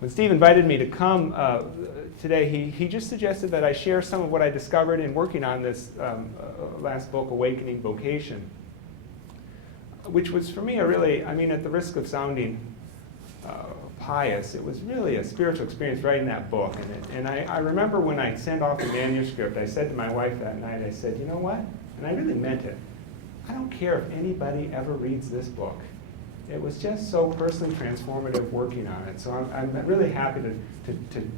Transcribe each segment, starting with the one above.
when Steve invited me to come today, he just suggested that I share some of what I discovered in working on this last book, Awakening Vocation, which was for me a really, I mean, at the risk of sounding pious, it was really a spiritual experience writing that book. And I remember when I sent off the manuscript, I said to my wife that night, I said, you know what? And I really meant it. I don't care if anybody ever reads this book. It was just so personally transformative working on it. So I'm really happy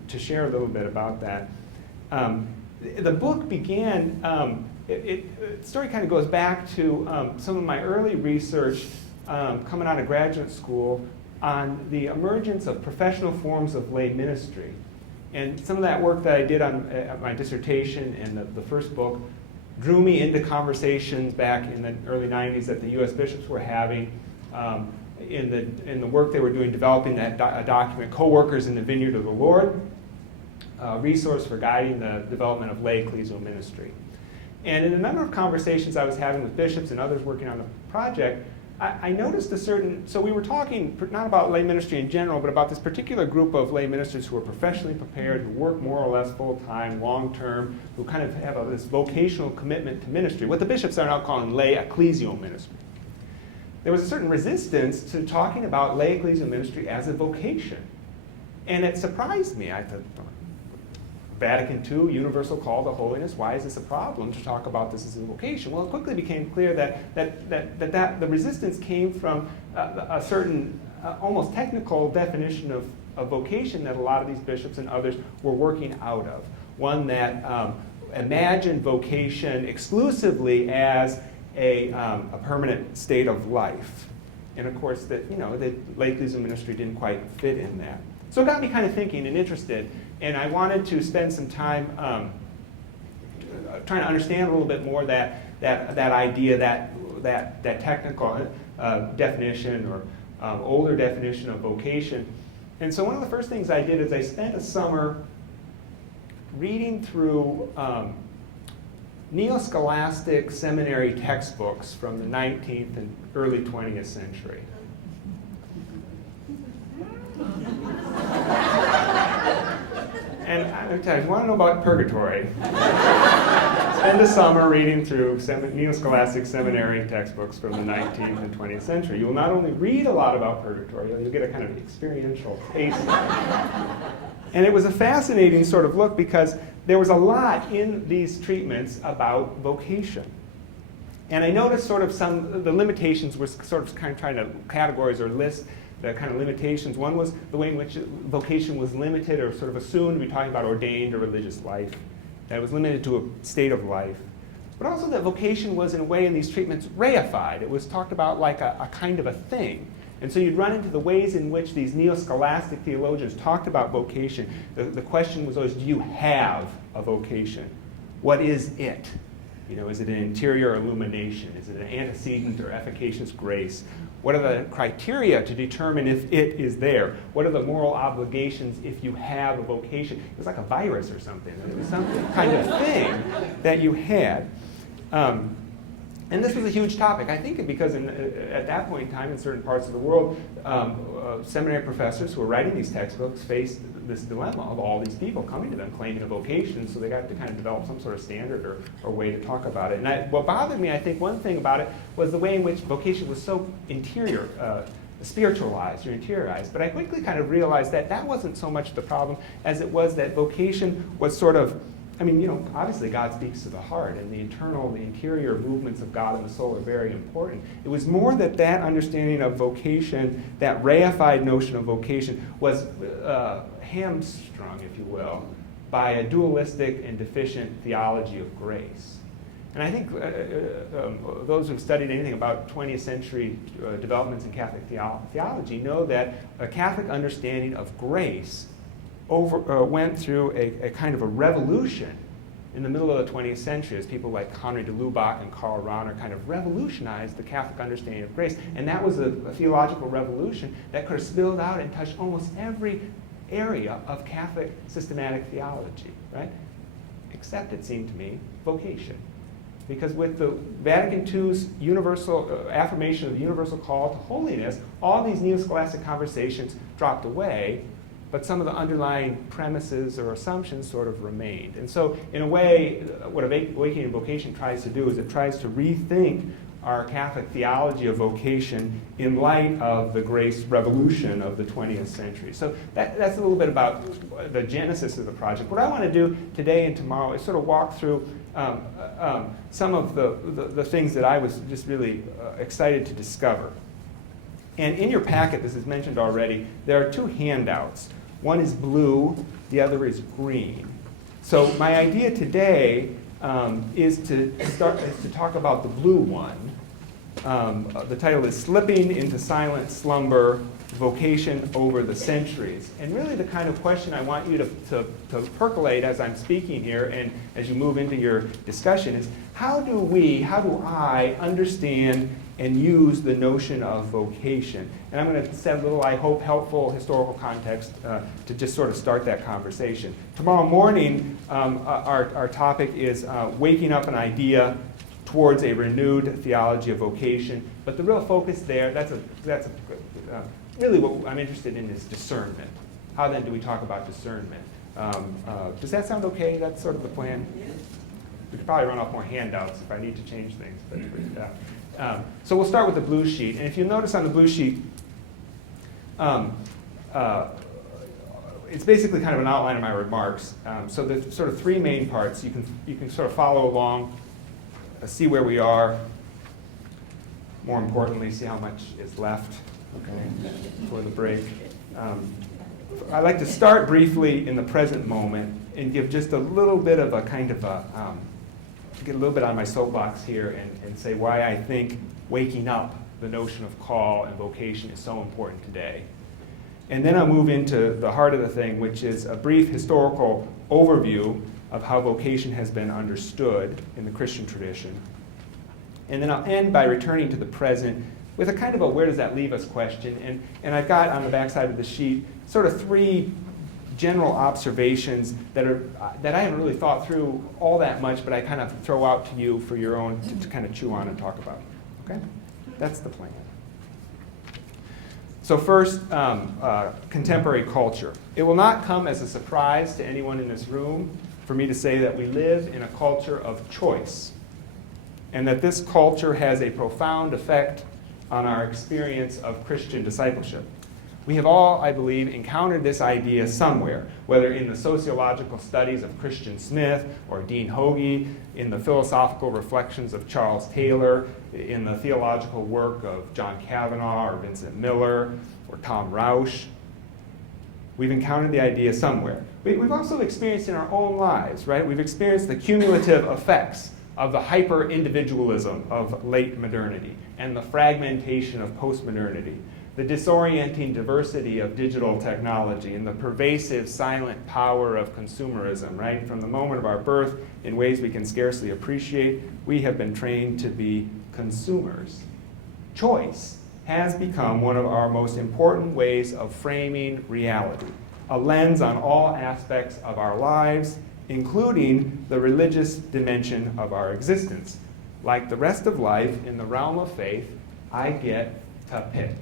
to share a little bit about that. The book began, the story kind of goes back to some of my early research coming out of graduate school on the emergence of professional forms of lay ministry. And some of that work that I did on my dissertation and the first book drew me into conversations back in the early 90s that the U.S. bishops were having in the work they were doing developing that document, Co-Workers in the Vineyard of the Lord, a resource for guiding the development of lay ecclesial ministry. And in a number of conversations I was having with bishops and others working on the project, I noticed so we were talking not about lay ministry in general, but about this particular group of lay ministers who are professionally prepared, who work more or less full-time, long-term, who kind of have this vocational commitment to ministry, what the bishops are now calling lay ecclesial ministry. There was a certain resistance to talking about lay ecclesial ministry as a vocation. And it surprised me. I thought, Vatican II, universal call to holiness, why is this a problem to talk about this as a vocation? Well, it quickly became clear that the resistance came from a certain almost technical definition of vocation that a lot of these bishops and others were working out of. One that imagined vocation exclusively as a permanent state of life. And of course, that the lay ecclesial ministry didn't quite fit in that. So it got me kind of thinking and interested, and I wanted to spend some time trying to understand a little bit more that idea, that technical definition or older definition of vocation. And so one of the first things I did is I spent a summer reading through neo-scholastic seminary textbooks from the 19th and early 20th century. And I'm tell you, if you want to know about purgatory, spend a summer reading through neo-scholastic seminary textbooks from the 19th and 20th century. You will not only read a lot about purgatory, you'll get a kind of experiential taste of it. And it was a fascinating sort of look because there was a lot in these treatments about vocation. And I noticed sort of some of the limitations were sort of kind of trying to categorize or list the kind of limitations. One was the way in which vocation was limited or sort of assumed to be talking about ordained or religious life. That it was limited to a state of life. But also that vocation was in a way in these treatments reified. It was talked about like a kind of a thing. And so you'd run into the ways in which these neo-scholastic theologians talked about vocation. The question was always, do you have a vocation? What is it? Is it an interior illumination? Is it an antecedent or efficacious grace? What are the criteria to determine if it is there? What are the moral obligations if you have a vocation? It was like a virus or something. It was some kind of thing that you had. And this was a huge topic, I think, because at that point in time in certain parts of the world, seminary professors who were writing these textbooks faced this dilemma of all these people coming to them claiming a vocation, so they got to kind of develop some sort of standard or way to talk about it. And what bothered me, I think, one thing about it was the way in which vocation was so interior, spiritualized or interiorized. But I quickly kind of realized that that wasn't so much the problem as it was that vocation was sort of, obviously God speaks to the heart, and the interior movements of God and the soul are very important. It was more that understanding of vocation, that reified notion of vocation, was hamstrung, if you will, by a dualistic and deficient theology of grace. And I think those who've studied anything about 20th century developments in Catholic theology know that a Catholic understanding of grace went through a kind of a revolution in the middle of the 20th century as people like Henri de Lubac and Karl Rahner kind of revolutionized the Catholic understanding of grace. And that was a theological revolution that could have spilled out and touched almost every area of Catholic systematic theology, right? Except, it seemed to me, vocation. Because with the Vatican II's universal affirmation of the universal call to holiness, all these neo-scholastic conversations dropped away. but some of the underlying premises or assumptions sort of remained. And so, in a way, what Awakening and Vocation tries to do is it tries to rethink our Catholic theology of vocation in light of the grace revolution of the 20th century. So that's a little bit about the genesis of the project. What I want to do today and tomorrow is sort of walk through some of the things that I was just really excited to discover. And in your packet, this is mentioned already, there are two handouts. One is blue, the other is green. So my idea today is to talk about the blue one. The title is Slipping into Silent Slumber, Vocation Over the Centuries. And really the kind of question I want you to percolate as I'm speaking here and as you move into your discussion is, how do I understand and use the notion of vocation? And I'm going to set a little, I hope, helpful historical context to just sort of start that conversation. Tomorrow morning, our topic is waking up an idea towards a renewed theology of vocation. But the real focus there, really what I'm interested in is discernment. How then do we talk about discernment? Does that sound okay? That's sort of the plan? We could probably run off more handouts if I need to change things. But, so we'll start with the blue sheet. And if you notice on the blue sheet, it's basically kind of an outline of my remarks. So there's sort of three main parts. You can sort of follow along, see where we are. More importantly, see how much is left, okay, for the break. I'd like to start briefly in the present moment and give just a little bit of a kind of get a little bit on my soapbox here and say why I think waking up the notion of call and vocation is so important today. And then I'll move into the heart of the thing, which is a brief historical overview of how vocation has been understood in the Christian tradition. And then I'll end by returning to the present with a kind of a where does that leave us question. And I've got on the back side of the sheet sort of three general observations that I haven't really thought through all that much, but I kind of throw out to you for your own to kind of chew on and talk about. Okay? That's the plan. So first, contemporary culture. It will not come as a surprise to anyone in this room for me to say that we live in a culture of choice, and that this culture has a profound effect on our experience of Christian discipleship. We have all, I believe, encountered this idea somewhere, whether in the sociological studies of Christian Smith or Dean Hoagie, in the philosophical reflections of Charles Taylor, in the theological work of John Kavanaugh or Vincent Miller or Tom Rausch. We've encountered the idea somewhere. We've also experienced in our own lives, right? We've experienced the cumulative effects of the hyper-individualism of late modernity and the fragmentation of post-modernity, the disorienting diversity of digital technology, and the pervasive silent power of consumerism, right? From the moment of our birth, in ways we can scarcely appreciate, we have been trained to be consumers. Choice has become one of our most important ways of framing reality, a lens on all aspects of our lives, including the religious dimension of our existence. Like the rest of life in the realm of faith, I get to pick.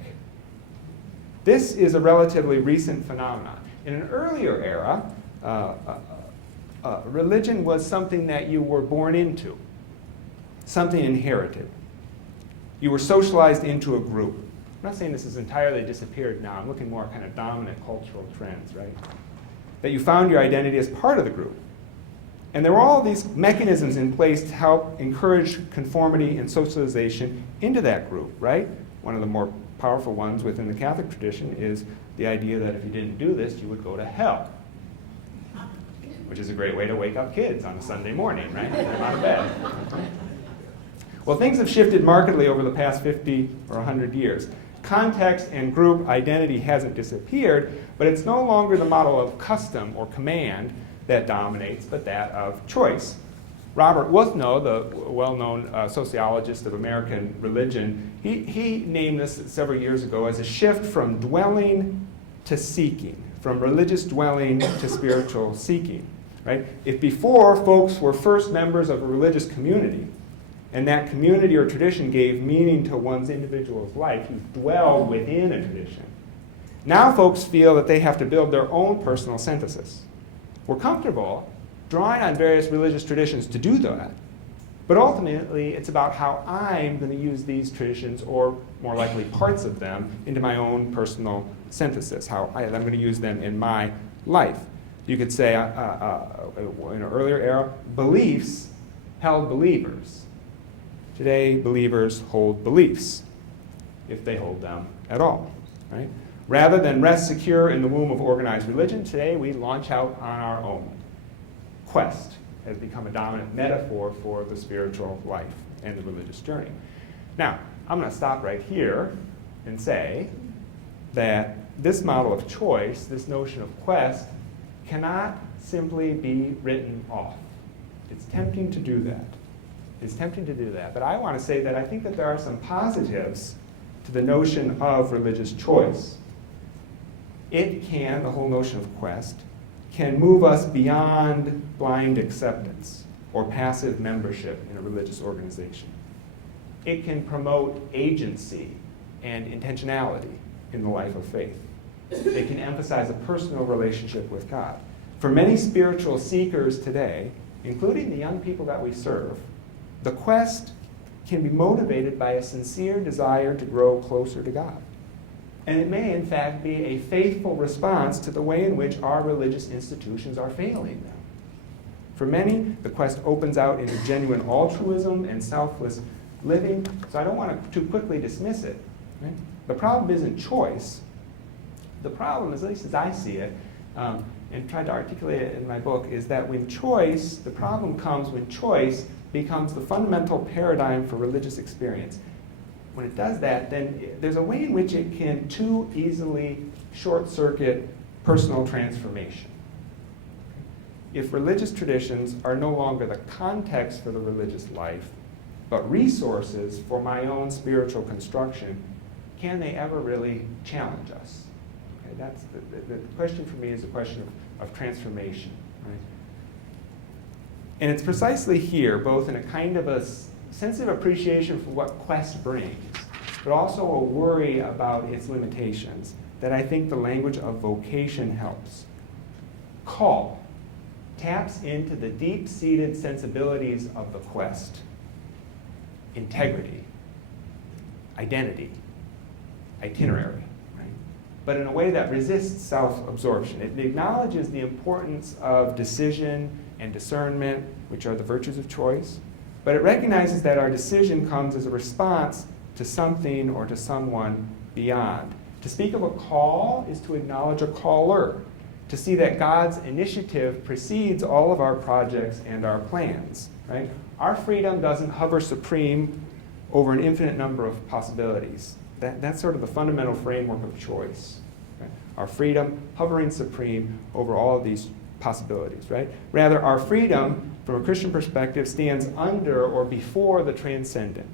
This is a relatively recent phenomenon. In an earlier era, religion was something that you were born into, something inherited. You were socialized into a group. I'm not saying this has entirely disappeared now. I'm looking more at kind of dominant cultural trends, right? That you found your identity as part of the group. And there were all these mechanisms in place to help encourage conformity and socialization into that group, right? One of the more powerful ones within the Catholic tradition is the idea that if you didn't do this, you would go to hell, which is a great way to wake up kids on a Sunday morning, right? Get them out of bed. Well, things have shifted markedly over the past 50 or 100 years. Context and group identity hasn't disappeared, but it's no longer the model of custom or command that dominates, but that of choice. Robert Wuthnow, the well-known sociologist of American religion, he named this several years ago as a shift from dwelling to seeking, from religious dwelling to spiritual seeking. Right? If before folks were first members of a religious community, and that community or tradition gave meaning to one's individual's life, you dwelled within a tradition. Now folks feel that they have to build their own personal synthesis. We're comfortable drawing on various religious traditions to do that, but ultimately it's about how I'm going to use these traditions, or more likely parts of them, into my own personal synthesis, how I'm going to use them in my life. You could say, in an earlier era, beliefs held believers. Today, believers hold beliefs, if they hold them at all, right? Rather than rest secure in the womb of organized religion, today we launch out on our own. Quest has become a dominant metaphor for the spiritual life and the religious journey. Now, I'm going to stop right here and say that this model of choice, this notion of quest, cannot simply be written off. It's tempting to do that. It's tempting to do that. But I want to say that I think that there are some positives to the notion of religious choice. It can, the whole notion of quest, can move us beyond blind acceptance or passive membership in a religious organization. It can promote agency and intentionality in the life of faith. It can emphasize a personal relationship with God. For many spiritual seekers today, including the young people that we serve, the quest can be motivated by a sincere desire to grow closer to God. And it may, in fact, be a faithful response to the way in which our religious institutions are failing them. For many, the quest opens out into genuine altruism and selfless living, so I don't want to too quickly dismiss it. Right? The problem isn't choice. The problem, at least as I see it, and tried to articulate it in my book, is that when choice, the problem comes when choice becomes the fundamental paradigm for religious experience. When it does that, then there's a way in which it can too easily short-circuit personal transformation. If religious traditions are no longer the context for the religious life, but resources for my own spiritual construction, can they ever really challenge us? Okay, that's the question for me is a question of transformation. Right? And it's precisely here, both in a kind of a sensitive appreciation for what quest brings, but also a worry about its limitations, that I think the language of vocation helps. Call taps into the deep-seated sensibilities of the quest. Integrity, identity, itinerary, right? But in a way that resists self-absorption. It acknowledges the importance of decision and discernment, which are the virtues of choice, but it recognizes that our decision comes as a response to something or to someone beyond. To speak of a call is to acknowledge a caller, to see that God's initiative precedes all of our projects and our plans. Right? Our freedom doesn't hover supreme over an infinite number of possibilities. That's sort of the fundamental framework of choice. Right? Our freedom hovering supreme over all of these possibilities. Right? Rather, our freedom, from a Christian perspective, stands under or before the transcendent,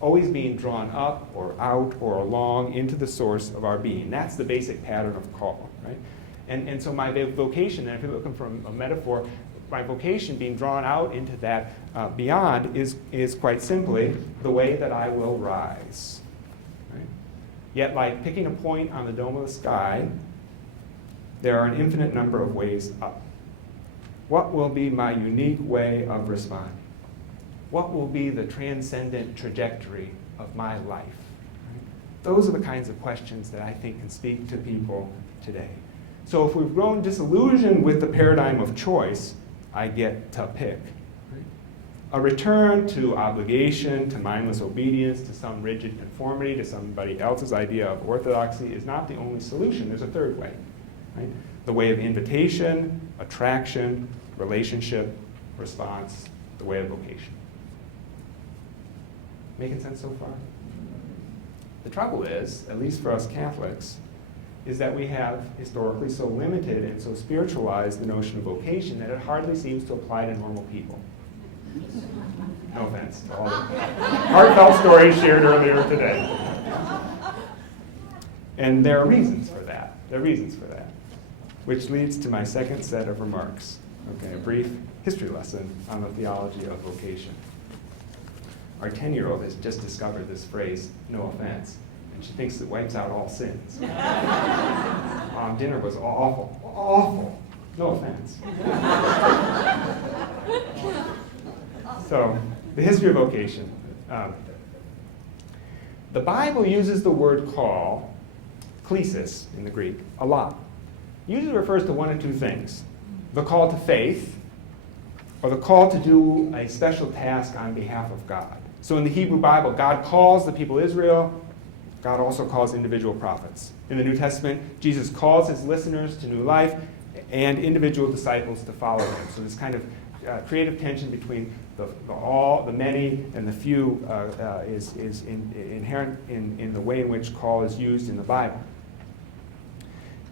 always being drawn up or out or along into the source of our being. That's the basic pattern of call. Right? And so my vocation, and if you're looking for a metaphor, my vocation being drawn out into that beyond is quite simply the way that I will rise. Right? Yet, like picking a point on the dome of the sky, there are an infinite number of ways up. What will be my unique way of responding? What will be the transcendent trajectory of my life? Right? Those are the kinds of questions that I think can speak to people today. So if we've grown disillusioned with the paradigm of choice, I get to pick. Right? A return to obligation, to mindless obedience, to some rigid conformity, to somebody else's idea of orthodoxy is not the only solution. There's a third way. Right? The way of invitation, attraction, relationship, response, the way of vocation. Making sense so far? The trouble is, at least for us Catholics, is that we have historically so limited and so spiritualized the notion of vocation that it hardly seems to apply to normal people. No offense to all the heartfelt stories shared earlier today. And there are reasons for that. Which leads to my second set of remarks. Okay, a brief history lesson on the theology of vocation. Our 10-year-old has just discovered this phrase, no offense, She thinks it wipes out all sins. Dinner was awful. Awful. No offense. So, the history of vocation. The Bible uses the word call, klesis in the Greek, a lot. It usually refers to one of two things. The call to faith, or the call to do a special task on behalf of God. So in the Hebrew Bible, God calls the people of Israel. God also calls individual prophets. In the New Testament, Jesus calls his listeners to new life and individual disciples to follow him. So this kind of creative tension between the many and the few is inherent in the way in which call is used in the Bible.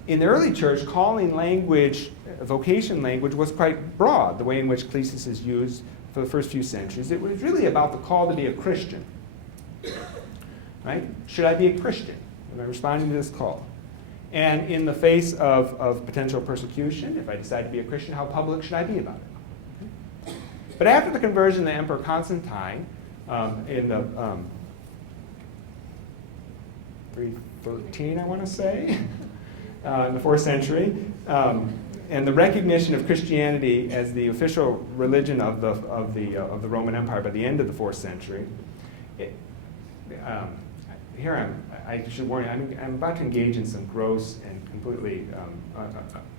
In the early church, calling language, vocation language, was quite broad, the way in which klesis is used for the first few centuries. It was really about the call to be a Christian. Right? Should I be a Christian? Am I responding to this call? And in the face of potential persecution, if I decide to be a Christian, how public should I be about it? But after the conversion of the Emperor Constantine in the 313, I want to say, in the 4th century, and the recognition of Christianity as the official religion of the Roman Empire by the end of the 4th century, I should warn you, I'm about to engage in some gross and completely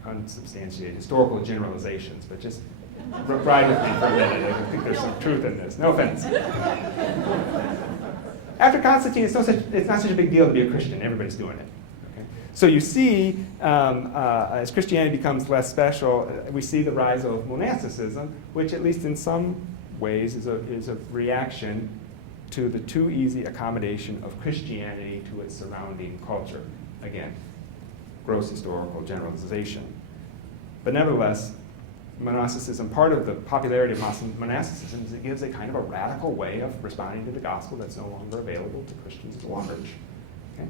unsubstantiated historical generalizations, but just ride with me for a minute. I think there's some truth in this. No offense. After Constantine, it's not such a big deal to be a Christian. Everybody's doing it. Okay? So you see, as Christianity becomes less special, we see the rise of monasticism, which at least in some ways is a reaction to the too easy accommodation of Christianity to its surrounding culture. Again, gross historical generalization. But nevertheless, monasticism, part of the popularity of monasticism is it gives a kind of a radical way of responding to the gospel that's no longer available to Christians at large. Okay?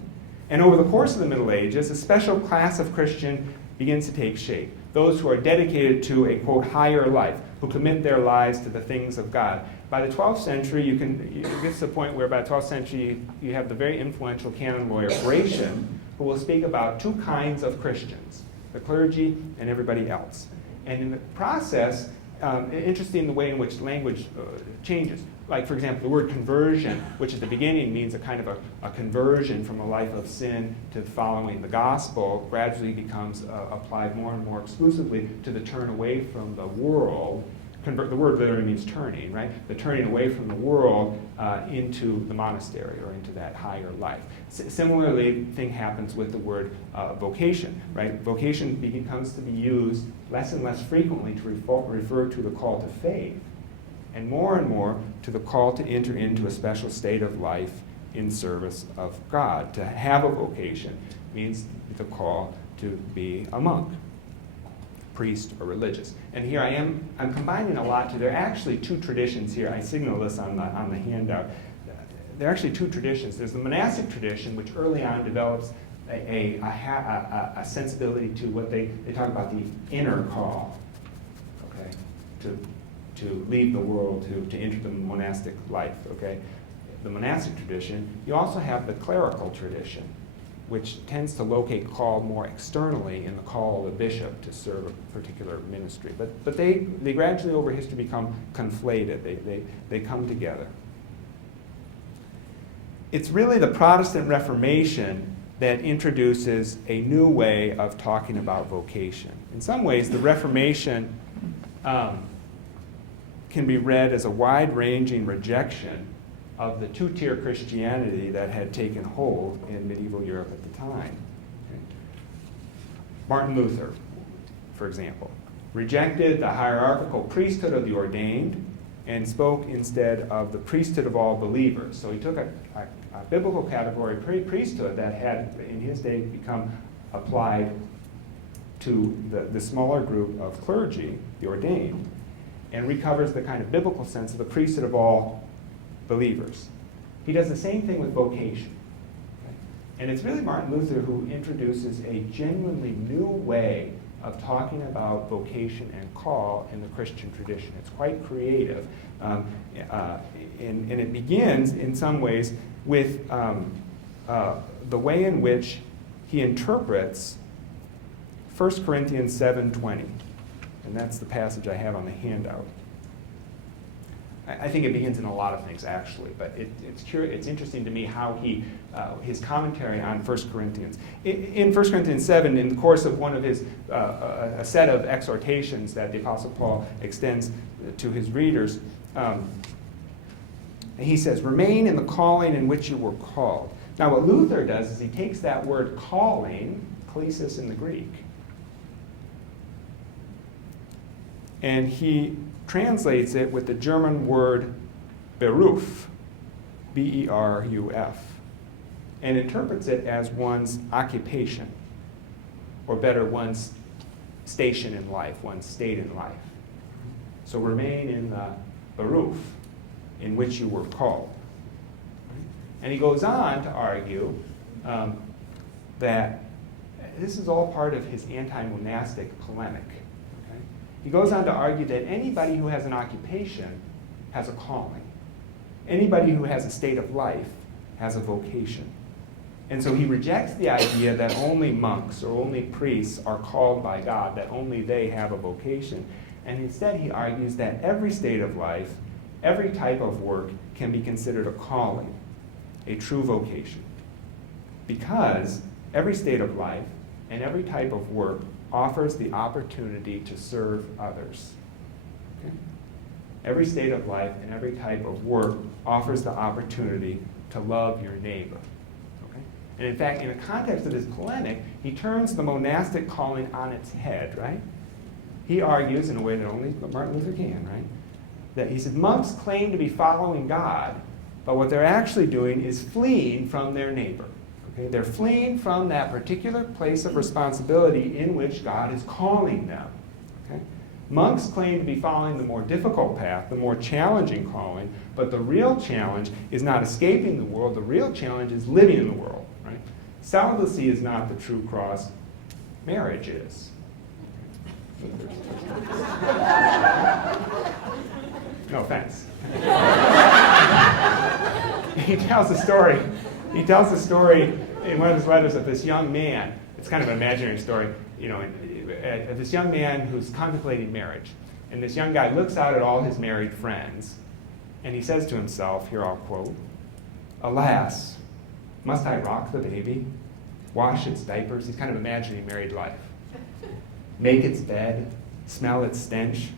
And over the course of the Middle Ages, a special class of Christian begins to take shape. Those who are dedicated to a, quote, higher life, who commit their lives to the things of God. By the 12th century, you get to the point where by the 12th century, you have the very influential canon lawyer Vocation, who will speak about two kinds of Christians, the clergy and everybody else. And in the process, interesting the way in which language changes. Like, for example, the word conversion, which at the beginning means a kind of a conversion from a life of sin to following the gospel, gradually becomes applied more and more exclusively to the turn away from the world. The word literally means turning, right? The turning away from the world into the monastery or into that higher life. Similarly, the thing happens with the word vocation, right? Vocation becomes to be used less and less frequently to refer to the call to faith, and more to the call to enter into a special state of life in service of God. To have a vocation means the call to be a monk, priest, or religious. And here I'm combining a lot. There are actually two traditions here. I signal this on the handout. There are actually two traditions. There's the monastic tradition, which early on develops a sensibility to what they talk about the inner call, okay, to leave the world, to enter the monastic life, okay? The monastic tradition. You also have the clerical tradition, which tends to locate call more externally in the call of the bishop to serve a particular ministry. But they gradually over history become conflated. They come together. It's really the Protestant Reformation that introduces a new way of talking about vocation. In some ways, the Reformation can be read as a wide-ranging rejection of the two-tier Christianity that had taken hold in medieval Europe at the time. Okay. Martin Luther, for example, rejected the hierarchical priesthood of the ordained and spoke instead of the priesthood of all believers. So he took a biblical category, priesthood, that had in his day become applied to the smaller group of clergy, the ordained, and recovers the kind of biblical sense of the priesthood of all believers. He does the same thing with vocation. Okay? And it's really Martin Luther who introduces a genuinely new way of talking about vocation and call in the Christian tradition. It's quite creative. And it begins, in some ways, with the way in which he interprets 1 Corinthians 7:20. And that's the passage I have on the handout. I think it begins in a lot of things, actually, but it's interesting to me how his commentary on 1 Corinthians. In 1 Corinthians 7, in the course of one of his, a set of exhortations that the Apostle Paul extends to his readers, he says, remain in the calling in which you were called. Now what Luther does is he takes that word calling, klesis in the Greek, and he translates it with the German word Beruf, B-E-R-U-F, and interprets it as one's occupation, or better, one's station in life, one's state in life. So remain in the Beruf, in which you were called. And he goes on to argue that this is all part of his anti-monastic polemic. He goes on to argue that anybody who has an occupation has a calling. Anybody who has a state of life has a vocation. And so he rejects the idea that only monks or only priests are called by God, that only they have a vocation. And instead he argues that every state of life, every type of work can be considered a calling, a true vocation. Because every state of life and every type of work offers the opportunity to serve others. Okay? Every state of life and every type of work offers the opportunity to love your neighbor. Okay? And in fact, in the context of his polemic, he turns the monastic calling on its head, right? He argues, in a way that only Martin Luther can, right? That he said, monks claim to be following God, but what they're actually doing is fleeing from their neighbor. Okay? They're fleeing from that particular place of responsibility in which God is calling them. Okay? Monks claim to be following the more difficult path, the more challenging calling, but the real challenge is not escaping the world. The real challenge is living in the world. Right? Celibacy is not the true cross. Marriage is. No offense. He tells a story in one of his letters of this young man. It's kind of an imaginary story, of this young man who's contemplating marriage. And this young guy looks out at all his married friends, and he says to himself, here I'll quote, alas, must I rock the baby, wash its diapers? He's kind of imagining married life. Make its bed, smell its stench,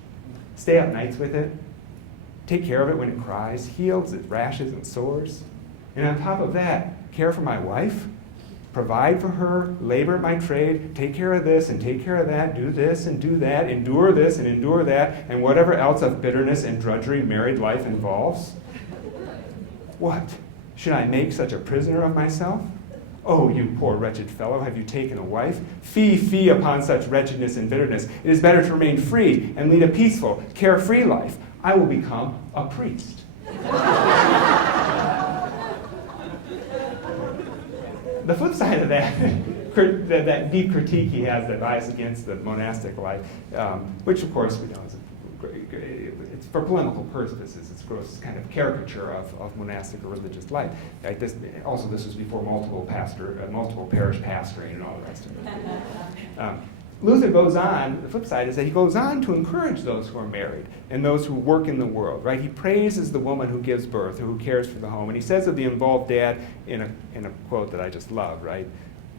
stay up nights with it, take care of it when it cries, heals its rashes and sores, and on top of that, care for my wife, provide for her, labor at my trade, take care of this and take care of that, do this and do that, endure this and endure that, and whatever else of bitterness and drudgery married life involves. What? Should I make such a prisoner of myself? Oh, you poor wretched fellow, have you taken a wife? Fie, fie upon such wretchedness and bitterness. It is better to remain free and lead a peaceful, carefree life. I will become a priest. The flip side of that, that deep critique he has that lies against the monastic life, which of course we know is it's for polemical purposes. It's a gross kind of caricature of monastic or religious life. Right? This was before multiple parish pastoring and all the rest of it. Luther goes on, the flip side is that he goes on to encourage those who are married and those who work in the world, right? He praises the woman who gives birth or who cares for the home. And he says of the involved dad in a quote that I just love, right?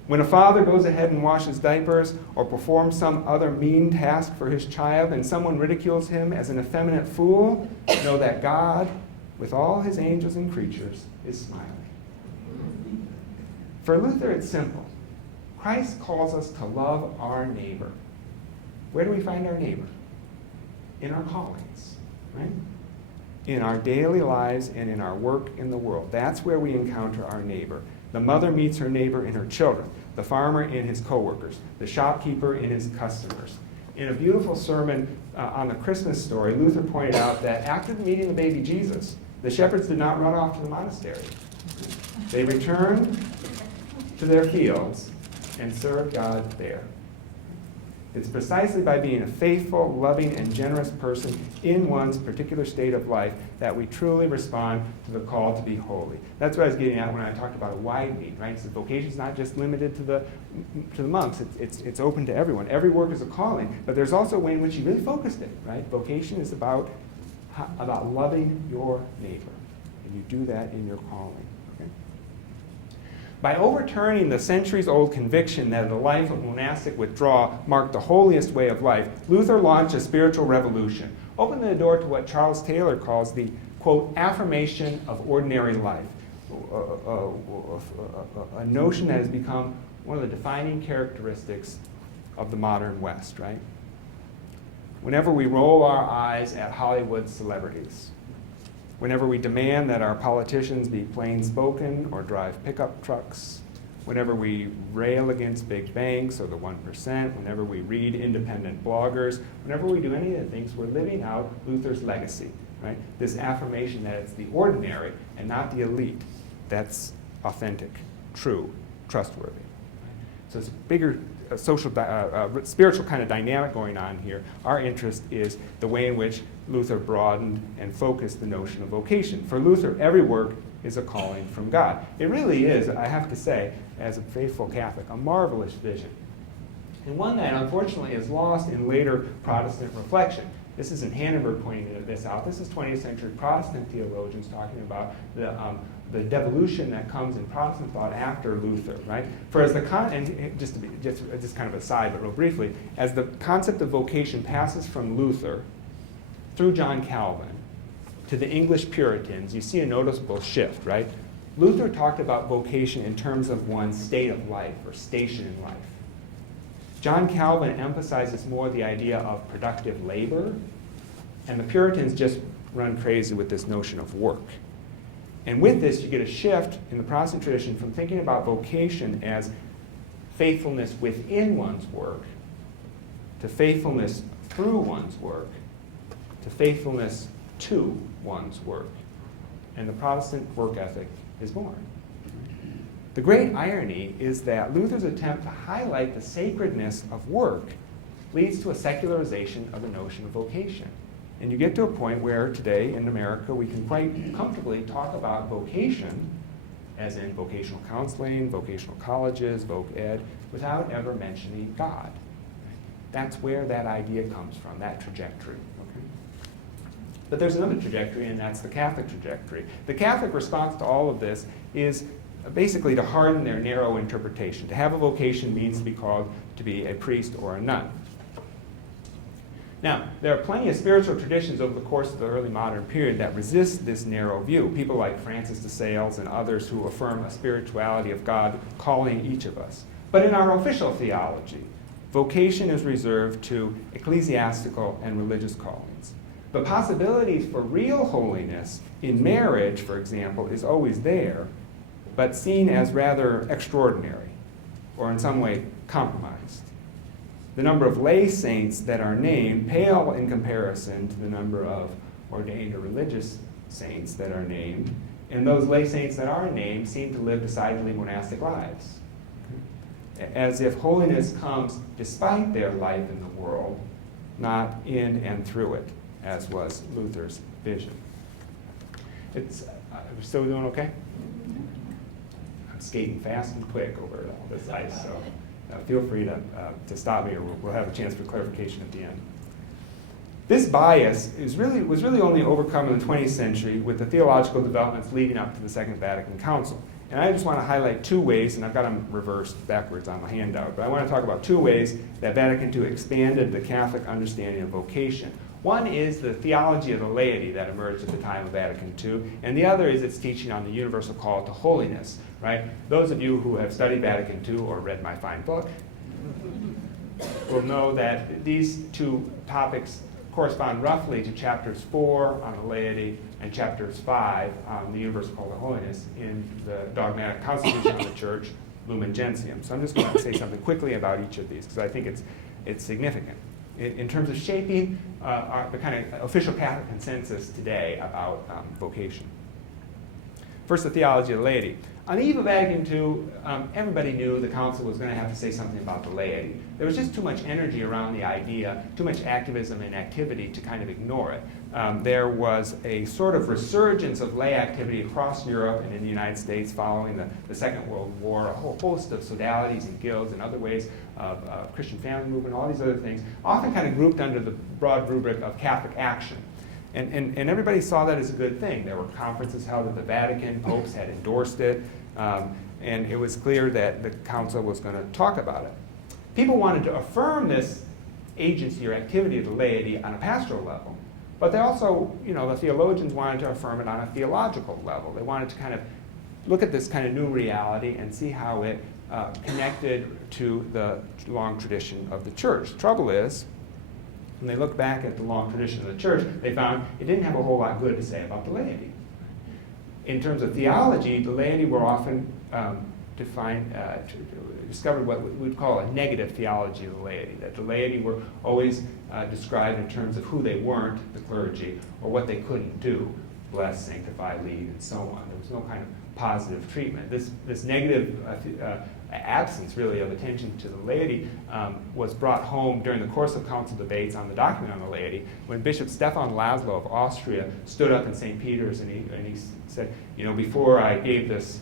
When a father goes ahead and washes diapers or performs some other mean task for his child and someone ridicules him as an effeminate fool, know that God, with all his angels and creatures, is smiling. For Luther, it's simple. Christ calls us to love our neighbor. Where do we find our neighbor? In our callings, right? In our daily lives and in our work in the world. That's where we encounter our neighbor. The mother meets her neighbor in her children, the farmer in his coworkers, the shopkeeper in his customers. In a beautiful sermon on the Christmas story, Luther pointed out that after meeting the baby Jesus, the shepherds did not run off to the monastery. They returned to their fields and served God there. It's precisely by being a faithful, loving, and generous person in one's particular state of life that we truly respond to the call to be holy. That's what I was getting at when I talked about a widening, right? So vocation is not just limited to the monks. It's open to everyone. Every work is a calling, but there's also a way in which he really focused it, right? Vocation is about loving your neighbor, and you do that in your calling. By overturning the centuries-old conviction that a life of monastic withdrawal marked the holiest way of life, Luther launched a spiritual revolution, opening the door to what Charles Taylor calls the, quote, affirmation of ordinary life, a notion that has become one of the defining characteristics of the modern West, right? Whenever we roll our eyes at Hollywood celebrities, whenever we demand that our politicians be plain-spoken or drive pickup trucks, whenever we rail against big banks or the 1%, whenever we read independent bloggers, whenever we do any of the things, we're living out Luther's legacy, right? This affirmation that it's the ordinary and not the elite that's authentic, true, trustworthy. So it's a bigger spiritual kind of dynamic going on here. Our interest is the way in which Luther broadened and focused the notion of vocation. For Luther, every work is a calling from God. It really is, I have to say, as a faithful Catholic, a marvelous vision. And one that unfortunately is lost in later Protestant reflection. This isn't Hahnenberg pointing this out. This is 20th century Protestant theologians talking about the devolution that comes in Protestant thought after Luther, right? For as just kind of aside, but real briefly, as the concept of vocation passes from Luther through John Calvin to the English Puritans, you see a noticeable shift, right? Luther talked about vocation in terms of one's state of life or station in life. John Calvin emphasizes more the idea of productive labor, and the Puritans just run crazy with this notion of work. And with this, you get a shift in the Protestant tradition from thinking about vocation as faithfulness within one's work to faithfulness through one's work to faithfulness to one's work. And the Protestant work ethic is born. The great irony is that Luther's attempt to highlight the sacredness of work leads to a secularization of the notion of vocation. And you get to a point where today in America we can quite comfortably talk about vocation, as in vocational counseling, vocational colleges, voc ed, without ever mentioning God. That's where that idea comes from, that trajectory. Okay? But there's another trajectory, and that's the Catholic trajectory. The Catholic response to all of this is basically to harden their narrow interpretation. To have a vocation means to be called to be a priest or a nun. Now, there are plenty of spiritual traditions over the course of the early modern period that resist this narrow view. People like Francis de Sales and others who affirm a spirituality of God calling each of us. But in our official theology, vocation is reserved to ecclesiastical and religious callings. The possibilities for real holiness in marriage, for example, is always there, but seen as rather extraordinary or in some way compromised. The number of lay saints that are named pale in comparison to the number of ordained or religious saints that are named, and those lay saints that are named seem to live decidedly monastic lives, as if holiness comes despite their life in the world, not in and through it, as was Luther's vision. We're still doing okay? I'm skating fast and quick over all this ice, so feel free to stop me, or we'll have a chance for clarification at the end. This bias was really only overcome in the 20th century with the theological developments leading up to the Second Vatican Council. And I just want to highlight two ways, and I've got them reversed backwards on the handout, but I want to talk about two ways that Vatican II expanded the Catholic understanding of vocation. One is the theology of the laity that emerged at the time of Vatican II, and the other is its teaching on the universal call to holiness, right? Those of you who have studied Vatican II or read my fine book will know that these two topics correspond roughly to chapters 4 on the laity and chapters 5 on the universal call to holiness in the dogmatic constitution of the Church, Lumen Gentium. So I'm just going to say something quickly about each of these because I think it's significant in terms of shaping the kind of official Catholic consensus today about vocation. First, the theology of the laity. On the eve of Vatican II, everybody knew the council was going to have to say something about the laity. There was just too much energy around the idea, too much activism and activity to kind of ignore it. There was a sort of resurgence of lay activity across Europe and in the United States following the Second World War, a whole host of sodalities and guilds and other ways of Christian family movement, all these other things, often kind of grouped under the broad rubric of Catholic action. And everybody saw that as a good thing. There were conferences held at the Vatican, popes had endorsed it, and it was clear that the council was going to talk about it. People wanted to affirm this agency or activity of the laity on a pastoral level, but they also, the theologians wanted to affirm it on a theological level. They wanted to kind of look at this kind of new reality and see how it connected to the long tradition of the church. The trouble is, when they look back at the long tradition of the church, they found it didn't have a whole lot good to say about the laity. In terms of theology, the laity were often discovered what we'd call a negative theology of the laity, that the laity were always described in terms of who they weren't, the clergy, or what they couldn't do, bless, sanctify, lead, and so on. There was no kind of positive treatment. This negative absence, really, of attention to the laity was brought home during the course of council debates on the document on the laity, when Bishop Stefan Laszlo of Austria stood up in St. Peter's and he said, before I gave this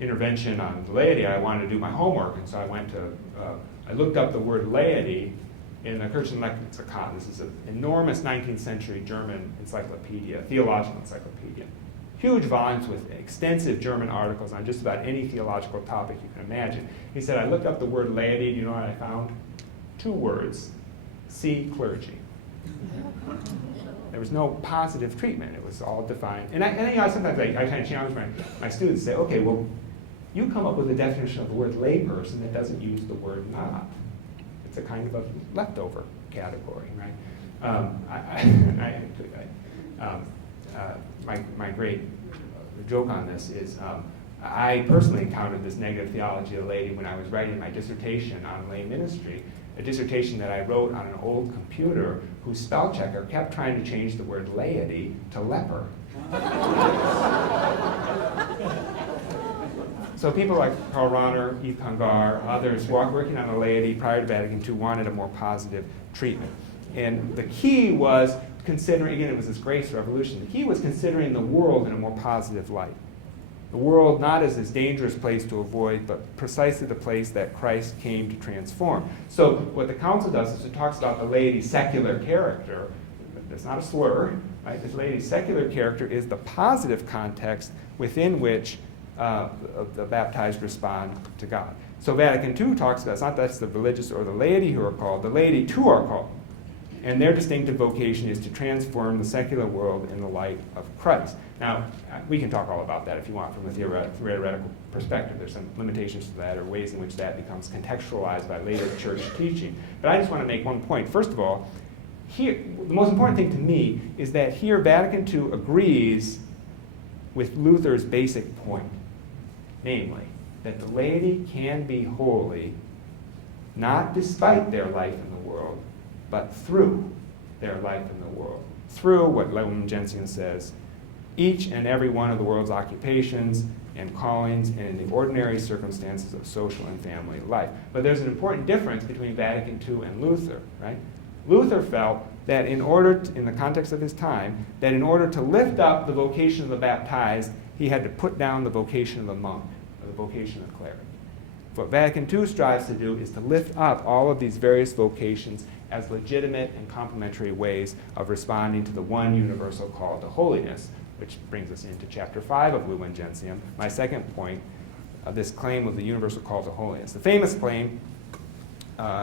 intervention on the laity, I wanted to do my homework, and so I looked up the word laity in the Kirchenlexikon. This is an enormous 19th century German encyclopedia, theological encyclopedia. Huge volumes with extensive German articles on just about any theological topic you can imagine. He said, I looked up the word laity, do you know what I found? 2 words, see clergy. There was no positive treatment. It was all defined. And sometimes I kind of challenge my students to say, okay, well, you come up with a definition of the word layperson that doesn't use the word not. It's a kind of a leftover category, right? My great joke on this is I personally encountered this negative theology of the laity when I was writing my dissertation on lay ministry, a dissertation that I wrote on an old computer whose spell checker kept trying to change the word laity to leper. So people like Karl Rahner, Yves Congar, others working on the laity prior to Vatican II wanted a more positive treatment. And the key was considering, again, it was this grace revolution, the key was considering the world in a more positive light. The world not as this dangerous place to avoid, but precisely the place that Christ came to transform. So what the council does is it talks about the laity's secular character. That's not a slur, right? This laity's secular character is the positive context within which the baptized respond to God. So Vatican II talks about, it's not that it's the religious or the laity who are called, the laity too are called. And their distinctive vocation is to transform the secular world in the light of Christ. Now, we can talk all about that if you want from a theoretical perspective. There's some limitations to that or ways in which that becomes contextualized by later church teaching. But I just want to make one point. First of all, here, the most important thing to me is that here Vatican II agrees with Luther's basic point, namely, that the laity can be holy not despite their life in the world, but through their life in the world. Through what Lumen Gentium says, each and every one of the world's occupations and callings and in the ordinary circumstances of social and family life. But there's an important difference between Vatican II and Luther, right? Luther felt that in the context of his time, that in order to lift up the vocation of the baptized, he had to put down the vocation of the monk, or the vocation of cleric. What Vatican II strives to do is to lift up all of these various vocations as legitimate and complementary ways of responding to the one universal call to holiness, which brings us into chapter 5 of Lumen Gentium, my second point, this claim of the universal call to holiness. The famous claim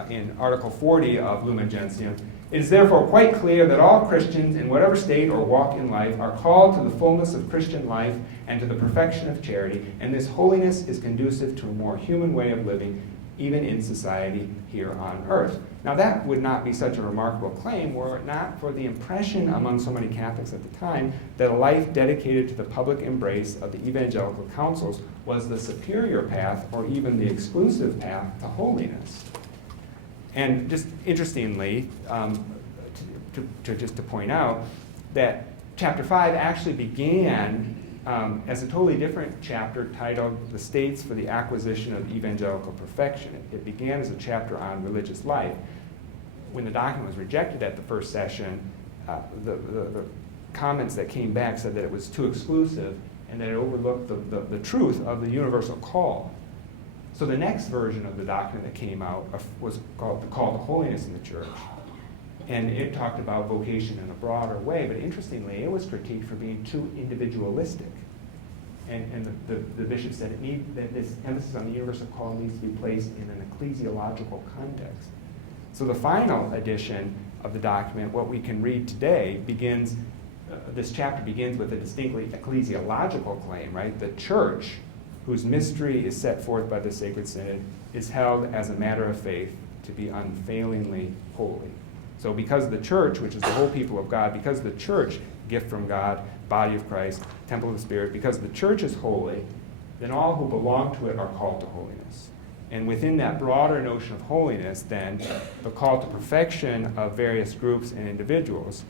in Article 40 of Lumen Gentium, it is therefore quite clear that all Christians in whatever state or walk in life are called to the fullness of Christian life and to the perfection of charity, and this holiness is conducive to a more human way of living, even in society here on earth. Now that would not be such a remarkable claim were it not for the impression among so many Catholics at the time that a life dedicated to the public embrace of the evangelical counsels was the superior path or even the exclusive path to holiness. And just interestingly, to point out that chapter 5 actually began as a totally different chapter titled The States for the Acquisition of Evangelical Perfection. It began as a chapter on religious life. When the document was rejected at the first session, the comments that came back said that it was too exclusive and that it overlooked the truth of the universal call. So the next version of the document that came out was called The Call to Holiness in the Church. And it talked about vocation in a broader way, but interestingly, it was critiqued for being too individualistic. And the bishop said that this emphasis on the universal call needs to be placed in an ecclesiological context. So the final edition of the document, what we can read today, this chapter begins with a distinctly ecclesiological claim, right? The church, whose mystery is set forth by the Sacred Synod, is held as a matter of faith to be unfailingly holy. So because the church, which is the whole people of God, because the church, gift from God, body of Christ, temple of the Spirit, because the church is holy, then all who belong to it are called to holiness. And within that broader notion of holiness, then, the call to perfection of various groups and individuals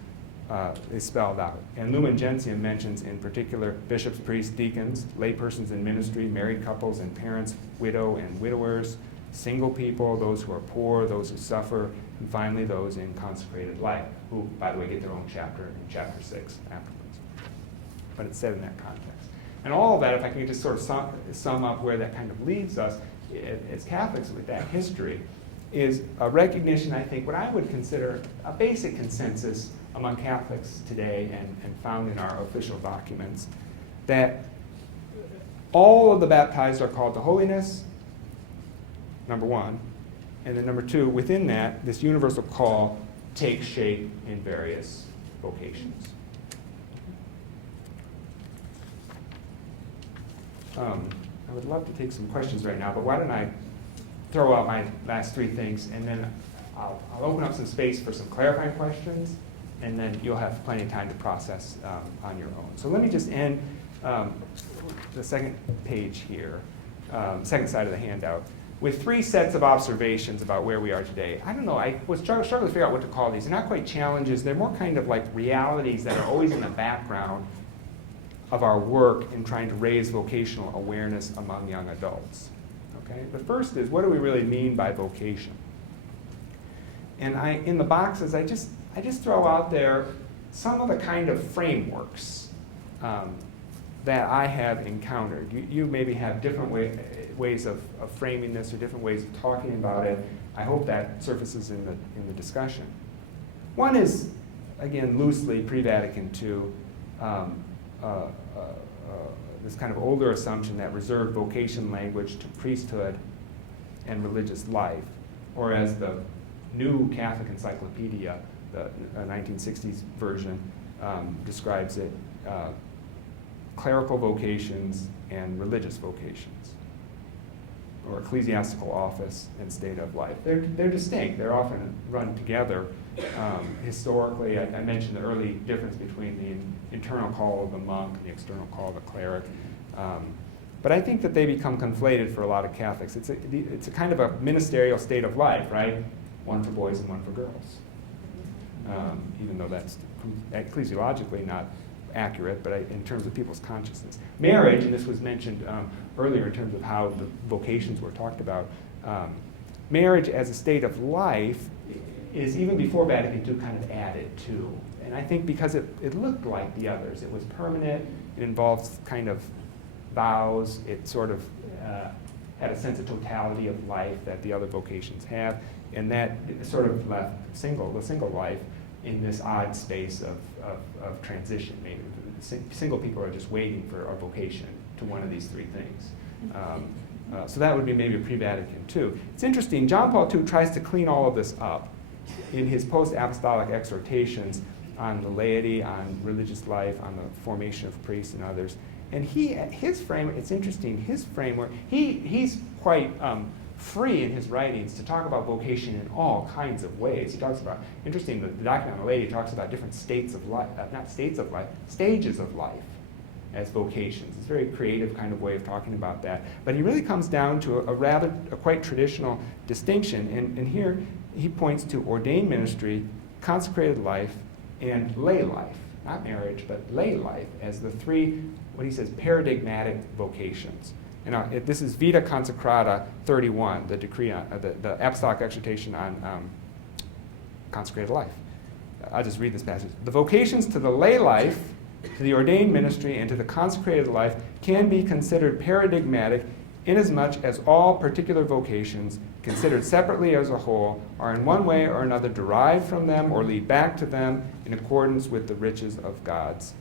is spelled out. And Lumen Gentium mentions in particular bishops, priests, deacons, laypersons in ministry, married couples and parents, widow and widowers, single people, those who are poor, those who suffer, and finally those in consecrated life, who, by the way, get their own chapter in chapter 6 afterwards. But it's said in that context. And all of that, if I can just sort of sum up where that kind of leads us, as Catholics with that history, is a recognition, I think, what I would consider a basic consensus among Catholics today and found in our official documents, that all of the baptized are called to holiness, number one, and then number two, within that, this universal call takes shape in various vocations. I would love to take some questions right now, but why don't I throw out my last three things, and then I'll open up some space for some clarifying questions, and then you'll have plenty of time to process on your own. So let me just end the second page here, second side of the handout, with three sets of observations about where we are today. I don't know, I was struggling to figure out what to call these. They're not quite challenges, they're more kind of like realities that are always in the background of our work in trying to raise vocational awareness among young adults. Okay? The first is, what do we really mean by vocation? And in the boxes, I just throw out there some of the kind of frameworks that I have encountered. You maybe have different ways of framing this or different ways of talking about it. I hope that surfaces in the discussion. One is, again, loosely pre-Vatican II, this kind of older assumption that reserved vocation language to priesthood and religious life, or as the new Catholic Encyclopedia, the 1960s version, describes it, clerical vocations and religious vocations, or ecclesiastical office and state of life. They're distinct. They're often run together. Historically, I mentioned the early difference between the internal call of the monk and the external call of the cleric. But I think that they become conflated for a lot of Catholics. It's a kind of a ministerial state of life, right? One for boys and one for girls. Even though that's ecclesiologically not accurate, but in terms of people's consciousness. Marriage, and this was mentioned earlier in terms of how the vocations were talked about, marriage as a state of life is, even before Vatican II, kind of added to. And I think because it looked like the others. It was permanent, it involved kind of vows, it sort of had a sense of totality of life that the other vocations have, and that sort of left the single life in this odd space of transition. Maybe single people are just waiting for our vocation to one of these three things. So that would be maybe a pre-Vatican II. It's interesting, John Paul II tries to clean all of this up in his post-apostolic exhortations on the laity, on religious life, on the formation of priests and others. And his framework, it's interesting, his framework, he's quite free in his writings to talk about vocation in all kinds of ways. He talks about, interesting, the document on the laity talks about different states of life, not states of life, stages of life as vocations. It's a very creative kind of way of talking about that. But he really comes down to a quite traditional distinction. And here he points to ordained ministry, consecrated life, and lay life. not marriage, but lay life, as the three, what he says, paradigmatic vocations. And this is Vita Consecrata 31, the decree on, the apostolic exhortation on consecrated life. I'll just read this passage. The vocations to the lay life, to the ordained ministry, and to the consecrated life can be considered paradigmatic inasmuch as all particular vocations, considered separately as a whole, are in one way or another derived from them or lead back to them in accordance with the riches of God's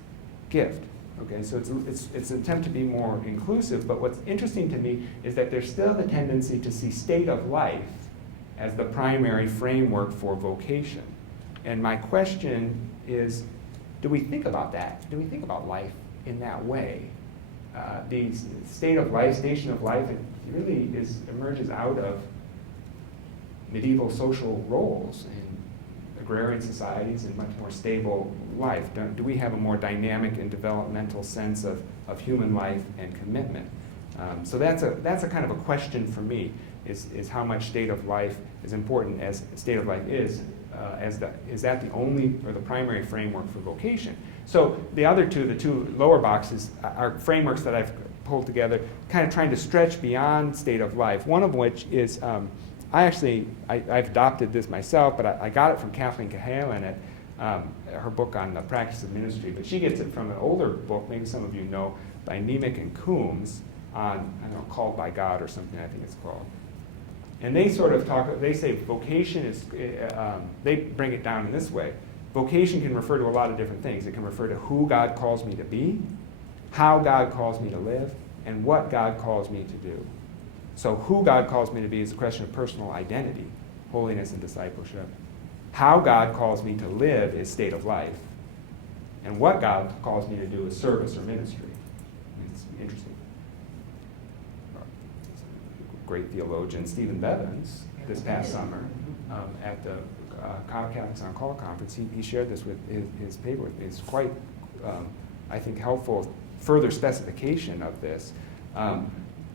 gift. Okay, so it's an attempt to be more inclusive, but what's interesting to me is that there's still the tendency to see state of life as the primary framework for vocation. And my question is, do we think about that? Do we think about life in that way? The state of life, station of life, it really emerges out of medieval social roles in agrarian societies and much more stable life. Do we have a more dynamic and developmental sense of human life and commitment? So that's a kind of a question for me, is how much state of life is important as state of life is that the only or the primary framework for vocation? So the other two, the two lower boxes, are frameworks that I've pulled together, kind of trying to stretch beyond state of life. One of which is, I've adopted this myself, but I got it from Kathleen Cahalan at her book on the practice of ministry, but she gets it from an older book, maybe some of you know, by Nemec and Coombs, on, I don't know, Called by God or something, I think it's called. And they sort of they say vocation is, they bring it down in this way. Vocation can refer to a lot of different things. It can refer to who God calls me to be, how God calls me to live, and what God calls me to do. So who God calls me to be is a question of personal identity, holiness and discipleship. How God calls me to live is state of life. And what God calls me to do is service or ministry. It's interesting. Great theologian Stephen Bevins this past summer at the Catholics on Call conference, he shared this with his paper. It's quite, I think, helpful further specification of this.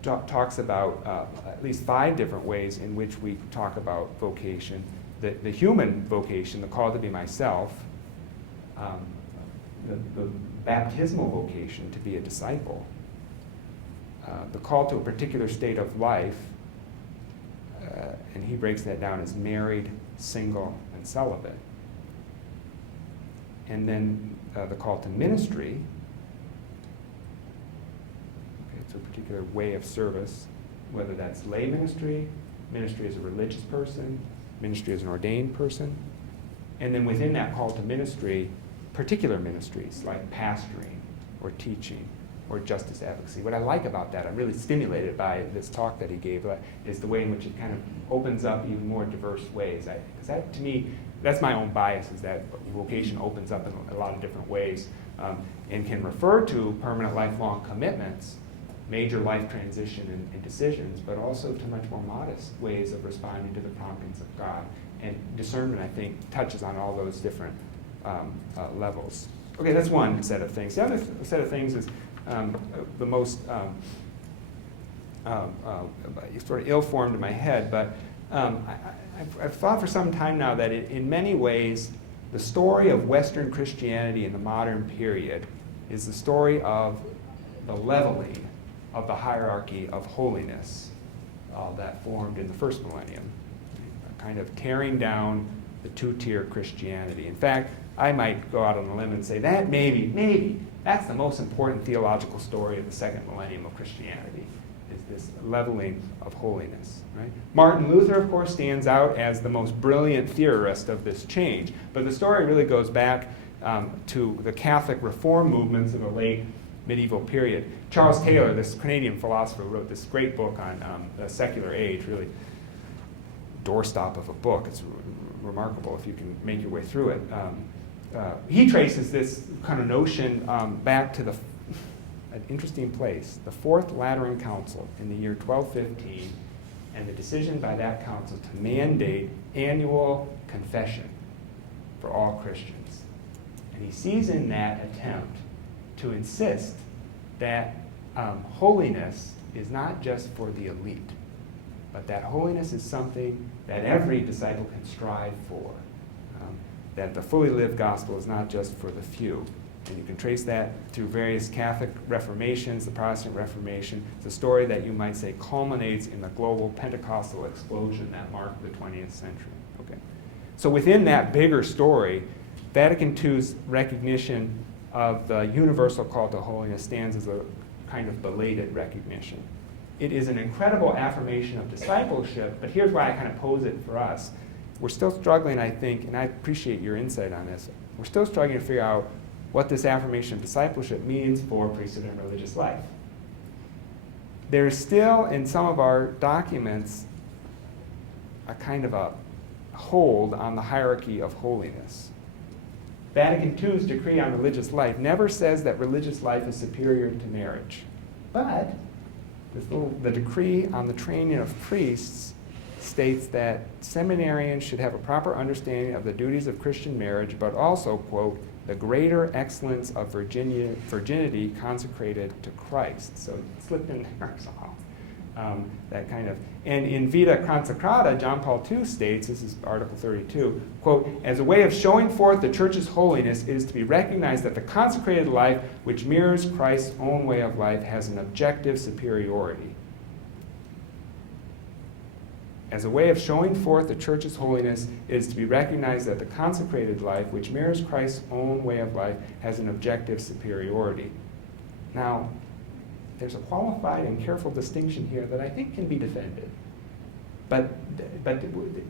Talks about at least 5 different ways in which we talk about vocation. The human vocation, the call to be myself, the baptismal vocation to be a disciple, the call to a particular state of life, and he breaks that down as married, single, and celibate. And then the call to ministry, it's a particular way of service, whether that's lay ministry, ministry as a religious person, ministry as an ordained person. And then within that call to ministry, particular ministries like pastoring or teaching or justice advocacy. What I like about that, I'm really stimulated by this talk that he gave, is the way in which it kind of opens up even more diverse ways. Because that, to me, that's my own bias, is that vocation opens up in a lot of different ways and can refer to permanent lifelong commitments, major life transition and decisions, but also to much more modest ways of responding to the promptings of God. And discernment, I think, touches on all those different levels. Okay, that's one set of things. The other set of things is the most sort of ill-formed in my head, but I've thought for some time now that in many ways the story of Western Christianity in the modern period is the story of the leveling of the hierarchy of holiness that formed in the first millennium, kind of tearing down the two-tier Christianity. In fact, I might go out on a limb and say that maybe that's the most important theological story of the second millennium of Christianity, is this leveling of holiness. Right? Martin Luther, of course, stands out as the most brilliant theorist of this change, but the story really goes back to the Catholic reform movements of the late medieval period. Charles Taylor, this Canadian philosopher, wrote this great book on the secular age, really doorstop of a book. It's remarkable if you can make your way through it. He traces this kind of notion back to an interesting place, the Fourth Lateran Council in the year 1215, and the decision by that council to mandate annual confession for all Christians. And he sees in that attempt to insist that holiness is not just for the elite, but that holiness is something that every disciple can strive for. that the fully lived gospel is not just for the few. And you can trace that through various Catholic reformations, the Protestant Reformation. It's a story that you might say culminates in the global Pentecostal explosion that marked the 20th century. Okay. So within that bigger story, Vatican II's recognition of the universal call to holiness stands as a kind of belated recognition. It is an incredible affirmation of discipleship, but here's why I kind of pose it for us. We're still struggling, I think, and I appreciate your insight on this, we're still struggling to figure out what this affirmation of discipleship means for priesthood and religious life. There is still, in some of our documents, a kind of a hold on the hierarchy of holiness. Vatican II's decree on religious life never says that religious life is superior to marriage. But the decree on the training of priests states that seminarians should have a proper understanding of the duties of Christian marriage, but also, quote, the greater excellence of virginity consecrated to Christ. So it slipped in there somehow. That kind of, and in Vita Consecrata, John Paul II states, this is Article 32, quote, as a way of showing forth the church's holiness, it is to be recognized that the consecrated life, which mirrors Christ's own way of life, has an objective superiority. As a way of showing forth the church's holiness, it is to be recognized that the consecrated life, which mirrors Christ's own way of life, has an objective superiority. Now, there's a qualified and careful distinction here that I think can be defended. But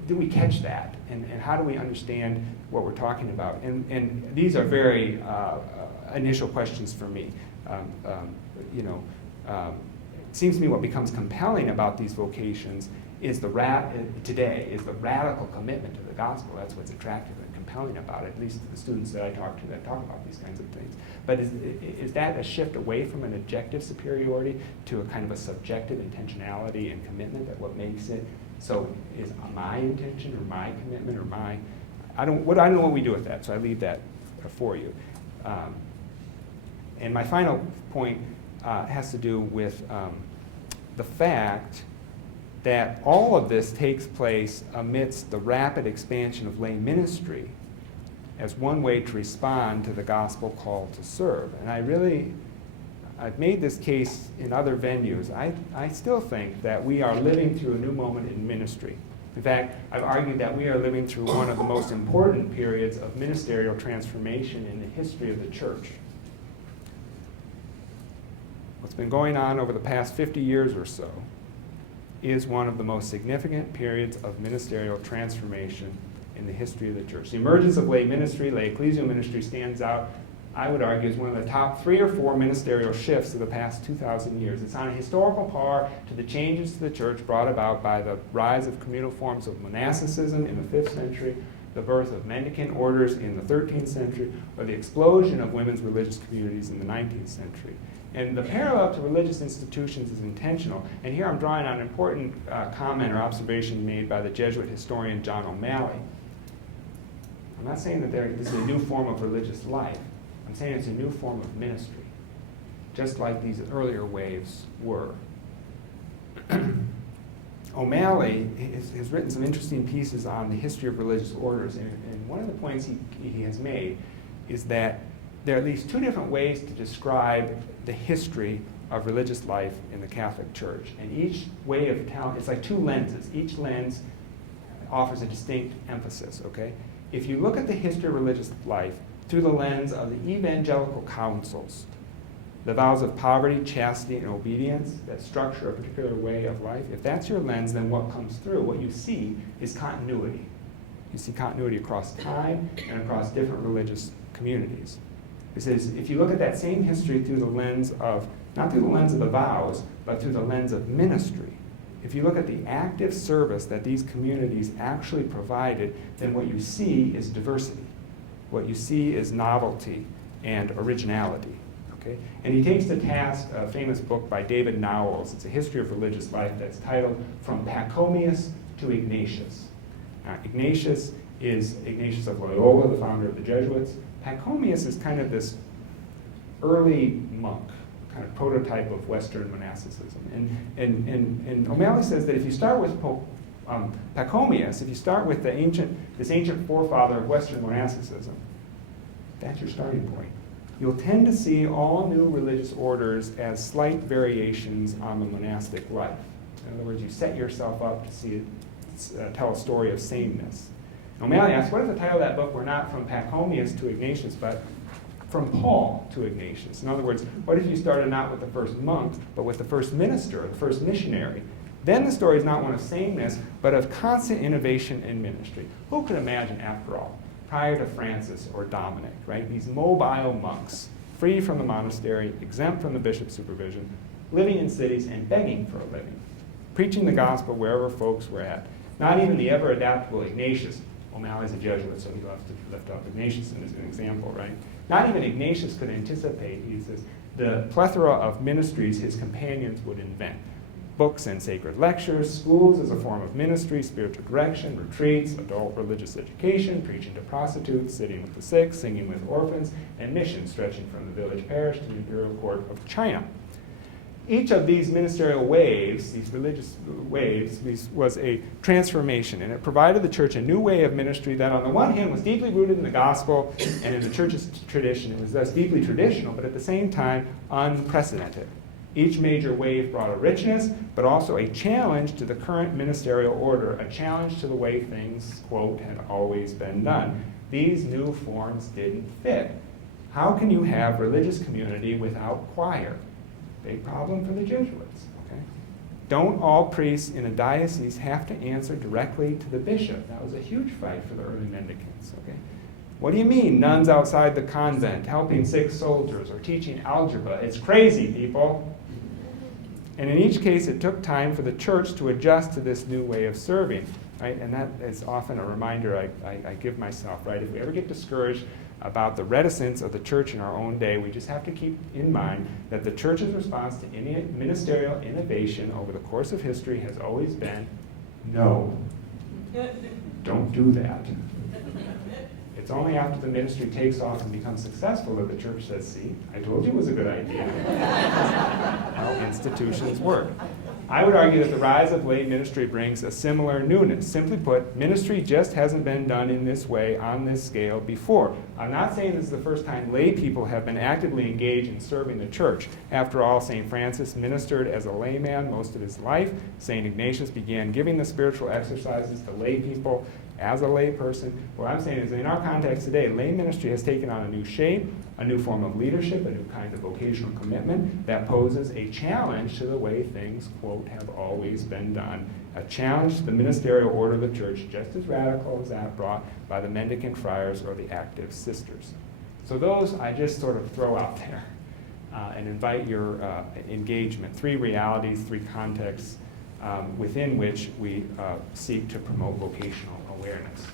do we catch that? And how do we understand what we're talking about? And these are very initial questions for me. It seems to me what becomes compelling about these vocations is today is the radical commitment to the gospel. That's what's attractive and compelling about it, at least to the students that I talk to that talk about these kinds of things. But is that a shift away from an objective superiority to a kind of a subjective intentionality and commitment that what makes it? So is my intention or my commitment or I don't know what we do with that, so I leave that for you. And my final point has to do with the fact that all of this takes place amidst the rapid expansion of lay ministry as one way to respond to the gospel call to serve. And I've made this case in other venues. I still think that we are living through a new moment in ministry. In fact, I've argued that we are living through one of the most important periods of ministerial transformation in the history of the church. What's been going on over the past 50 years or so is one of the most significant periods of ministerial transformation in the history of the church. The emergence of lay ministry, lay ecclesial ministry, stands out, I would argue, as one of the top 3 or 4 ministerial shifts of the past 2,000 years. It's on a historical par to the changes to the church brought about by the rise of communal forms of monasticism in the 5th century, the birth of mendicant orders in the 13th century, or the explosion of women's religious communities in the 19th century. And the parallel to religious institutions is intentional. And here I'm drawing on an important comment or observation made by the Jesuit historian John O'Malley. I'm not saying that this is a new form of religious life. I'm saying it's a new form of ministry, just like these earlier waves were. O'Malley has written some interesting pieces on the history of religious orders, and one of the points he has made is that there are at least 2 different ways to describe the history of religious life in the Catholic Church. And each way of telling, it's like 2 lenses. Each lens offers a distinct emphasis, okay? If you look at the history of religious life through the lens of the evangelical councils, the vows of poverty, chastity, and obedience that structure a particular way of life, if that's your lens, then what comes through, what you see is continuity. You see continuity across time and across different religious communities. This is, if you look at that same history through the lens of, not through the lens of the vows, but through the lens of ministry, if you look at the active service that these communities actually provided, then what you see is diversity. What you see is novelty and originality. Okay? And he takes to task a famous book by David Nowells. It's a history of religious life that's titled From Pachomius to Ignatius. Ignatius is Ignatius of Loyola, the founder of the Jesuits. Pachomius is kind of this early monk, kind of prototype of Western monasticism. And O'Malley says that if you start with Pachomius, if you start with this ancient forefather of Western monasticism, that's your starting point. You'll tend to see all new religious orders as slight variations on the monastic life. In other words, you set yourself up to see it, tell a story of sameness. O'Malley asks, what if the title of that book were not from Pachomius to Ignatius, but from Paul to Ignatius? In other words, what if you started not with the first monk, but with the first minister, the first missionary? Then the story is not one of sameness, but of constant innovation in ministry. Who could imagine, after all, prior to Francis or Dominic, right, these mobile monks, free from the monastery, exempt from the bishop's supervision, living in cities and begging for a living, preaching the gospel wherever folks were at. Not even the ever-adaptable Ignatius. O'Malley's a Jesuit, so he loves to lift up Ignatius as an example, right? Not even Ignatius could anticipate, he says, the plethora of ministries his companions would invent. Books and sacred lectures, schools as a form of ministry, spiritual direction, retreats, adult religious education, preaching to prostitutes, sitting with the sick, singing with orphans, and missions stretching from the village parish to the imperial court of China. Each of these ministerial waves, these religious waves, was a transformation, and it provided the church a new way of ministry that on the one hand was deeply rooted in the gospel and in the church's tradition. It was thus deeply traditional, but at the same time unprecedented. Each major wave brought a richness, but also a challenge to the current ministerial order, a challenge to the way things, quote, had always been done. These new forms didn't fit. How can you have religious community without choir? Big problem for the Jesuits. Okay? Don't all priests in a diocese have to answer directly to the bishop? That was a huge fight for the early mendicants. Okay? What do you mean, nuns outside the convent helping sick soldiers or teaching algebra? It's crazy, people. And in each case, it took time for the church to adjust to this new way of serving. Right? And that is often a reminder I give myself. Right? If we ever get discouraged about the reticence of the church in our own day, we just have to keep in mind that the church's response to any ministerial innovation over the course of history has always been, no, don't do that. It's only after the ministry takes off and becomes successful that the church says, see, I told you it was a good idea. How institutions work. I would argue that the rise of lay ministry brings a similar newness. Simply put, ministry just hasn't been done in this way, on this scale, before. I'm not saying this is the first time lay people have been actively engaged in serving the church. After all, St. Francis ministered as a layman most of his life. St. Ignatius began giving the spiritual exercises to lay people as a lay person. What I'm saying is, in our context today, lay ministry has taken on a new shape, a new form of leadership, a new kind of vocational commitment that poses a challenge to the way things, quote, have always been done. A challenge to the ministerial order of the church, just as radical as that brought by the mendicant friars or the active sisters. So those I just sort of throw out there and invite your engagement. 3 realities, 3 contexts within which we seek to promote vocational awareness.